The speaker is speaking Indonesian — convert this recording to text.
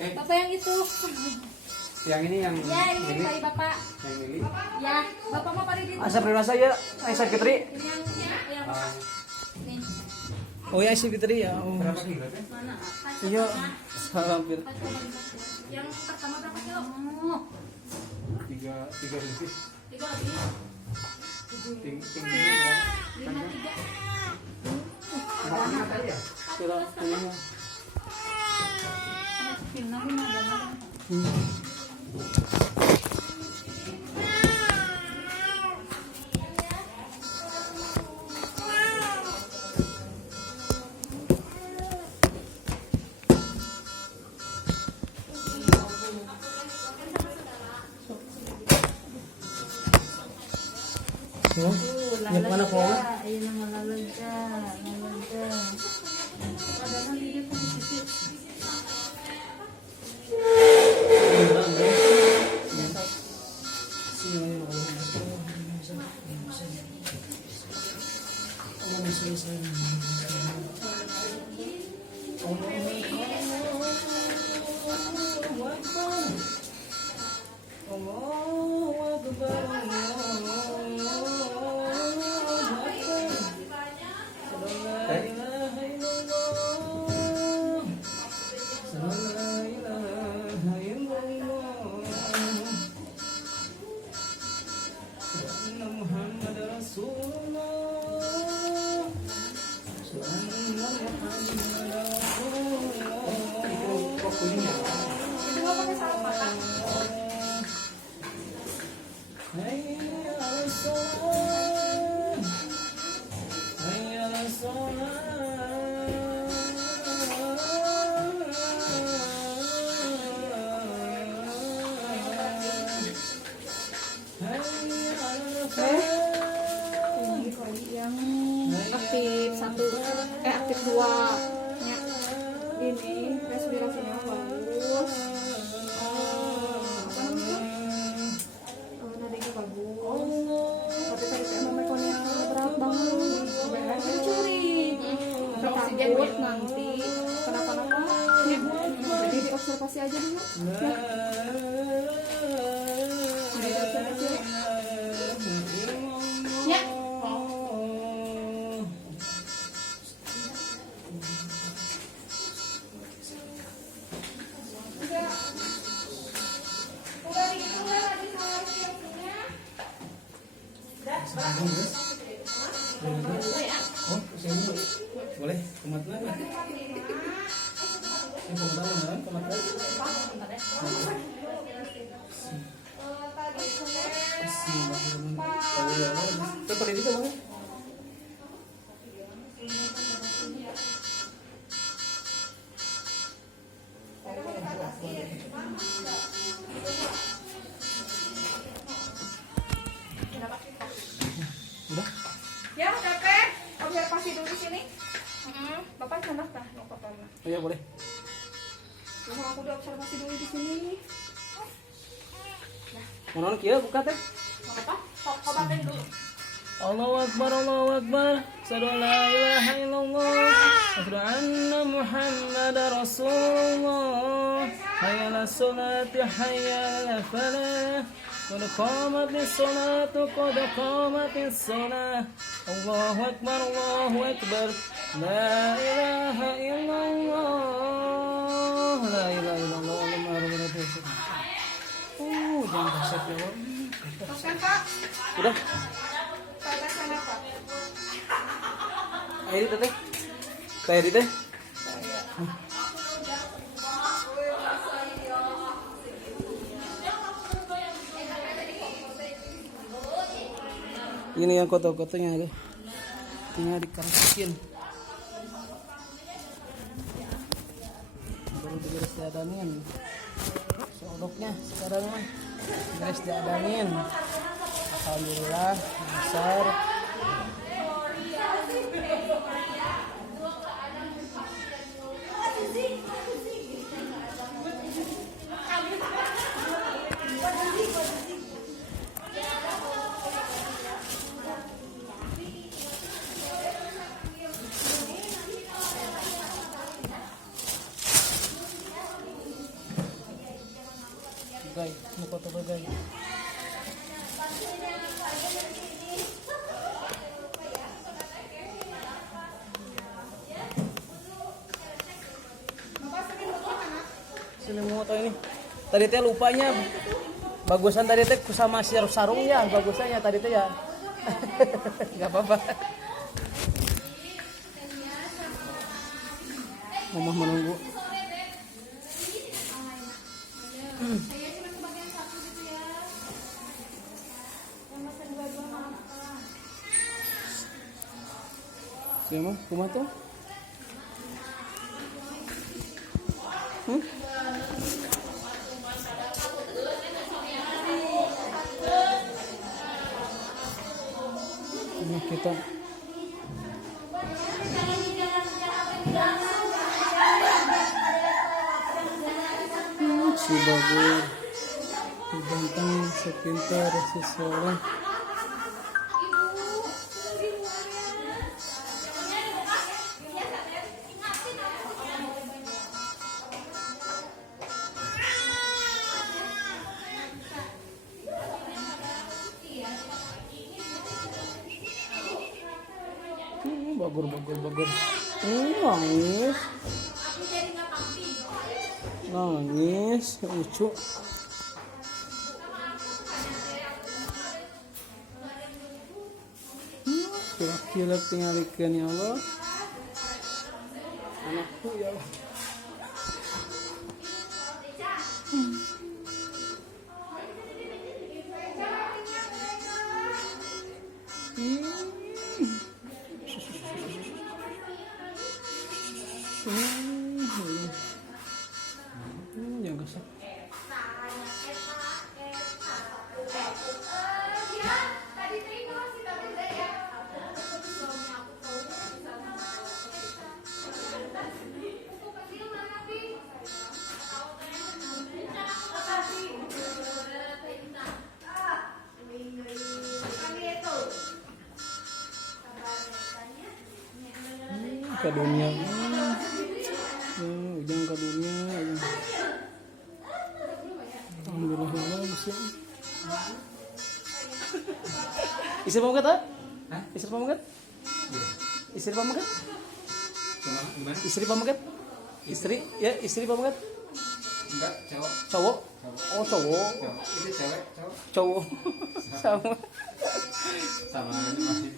Bapak yang itu. Yang ini yang Ya, ini bayi Bapak. Yang ini. Ya, Bapak mau pada di itu. Asa prima saya, Aisyah Fitri. Ini yang ini. Oh ya Aisyah Fitri ya. Oh. Berapa kilo teh? Mana? Iya, hampir. Yang pertama berapa kilo? Oh, 3 lebih. 3 lebih. Tingginya berapa? 53. Berapa tadi ya? Kira ini. Film nabi ada. Yang mana kau? Ayo nama lalaga. Padahal dia pun di situ. Aktif 1 aktif 2 nya. Ini respirasinya bagus. Apa namanya? Nadanya bagus. Tapi tadi mama konya berat banget. Berat mencuri. Takut nanti kenapa-napa. Jadi diobservasi aja dulu. Ya. Diobservasi aja. Ya. Boleh, kumat lagi. Kumat lagi, kumat lagi. Cepat itu bang. Udah? Ya, capek. Observasi dulu di sini. Bapak sana kah? Oh, iya boleh. Mau aku udah observasi dulu di sini. Mau kia buka teh. Mau apa? Kok bantuin dulu. Allahu Akbar, Allahu Akbar. Asyhadu an la ilaha illallah. Asyhadu anna Muhammadar Rasulullah. Hayya 'alas salati, hayya 'alal falah. Qad qamatis salatu, qad qamatis salah. Allahu Akbar, Allahu Akbar. La ilaha illallah. La ilaha illallah. Muhammadur Rasulullah. Jangan kasar ya. Oke, Pak. Udah. Pak sana, Pak. Air teh. Air teh. Ini yang kotor-kotornya ada. Tinggal dikerasikin. Baru diberes diadanin. Sodoknya sekarang mah beres diadanin. Alhamdulillah besar. foto guys. Sini moto ini. Tadi teh lupanya bagusan tadi teh sama sarung ya, bagusannya tadi teh ya. Enggak apa-apa. Mama menunggu. Siapa? Kumah tuh? Ini kita si bagus, si ganteng, si pintar, si soleh. Bagur. Nangis. Nangis, lucu. Kira-kira tinggalkan ya Allah. Anakku ya Allah. Jangan kesal. Kadonya. Ujang kadonya. Alhamdulillah bagus ya. Istri pamungkat ah? Hah? Istri pamungkat? Istri pamungkat? Gimana? Istri pamungkat? Istri ya, istri pamungkat? Enggak, cowok. Cowok? Oh, cowok. Itu cewek, cowok. Cowok. Sama. Sama aja masih.